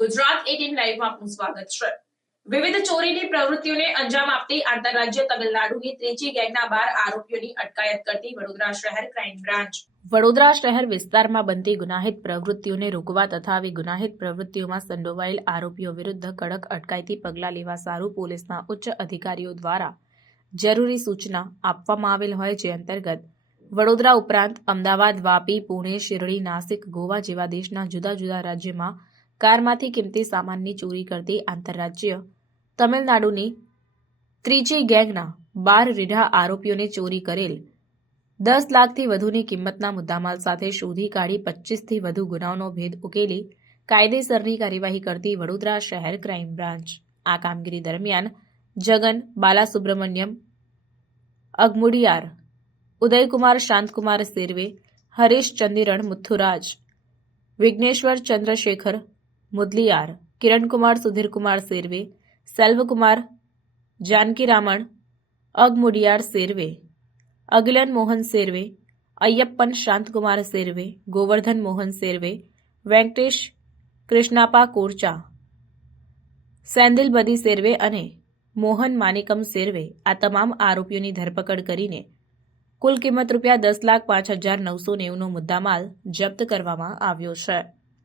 Eighteen લાઈવમાં આપનું સ્વાગત છે. વિવિધ ચોરીની પ્રવૃત્તિઓને અંજામ આપતી આંતરરાજ્ય તમિલનાડુની ત્રીજી ગેંગના બાર આરોપીઓની અટકાયત કરતી વડોદરા શહેર ક્રાઇમ બ્રાન્ચ. વડોદરા શહેર વિસ્તારમાં બનતી ગુનાહિત પ્રવૃત્તિઓને રોકવા તથા આવી ગુનાહિત પ્રવૃત્તિઓમાં સંડોવાયેલ આરોપીઓ વિરુદ્ધ કડક અટકાયતી પગલાં લેવા સારું પોલીસના ઉચ્ચ અધિકારીઓ દ્વારા જરૂરી સૂચના આપવામાં આવેલ હોય જે અંતર્ગત વડોદરા ઉપરાંત અમદાવાદ, વાપી, પુણે, શિરડી, નાસિક, ગોવા જેવા દેશના જુદા જુદા રાજ્યમાં કારમાંથી કિંમતી સામાનની ચોરી કરતી આંતરરાજ્ય તમિલનાડુની ત્રીજી ગેંગના બાર રીઢા આરોપીઓને ચોરી કરેલ દસ લાખથી વધુની કિંમતના મુદ્દામાલ સાથે શોધી કાઢી પચીસથી વધુ ગુનાઓનો ભેદ ઉકેલી કાયદેસરની કાર્યવાહી કરતી વડોદરા શહેર ક્રાઇમ બ્રાન્ચ. આ કામગીરી દરમિયાન જગન, બાલાસુબ્રમણ્યમ, અગમુડિયાર, ઉદયકુમાર શાંતકુમાર સેર્વે, હરીશ ચંદીરણ મુથુરાજ વિઘ્નેશ્વર ચંદ્રશેખર મુદલિયાર કિરણકુમાર સુધીરકુમાર સેરવે સેલ્વકુમાર જાનકીરામણ અગમુડિયાર સેરવે અગિલન મોહન સેરવે અય્યપ્પન શાંતકુમાર સેરવે ગોવર્ધન મોહન સેરવે વેંકટેશ કૃષ્ણાપા કોરચા સેન્દિલ બદી સેર્વે અને મોહન માનિકમ સેરવે આ તમામ આરોપીઓની ધરપકડ કરીને કુલ કિંમત રૂપિયા દસ લાખ પાંચ હજાર નવસો નેવુંનો મુદ્દામાલ જપ્ત કરવામાં આવ્યો છે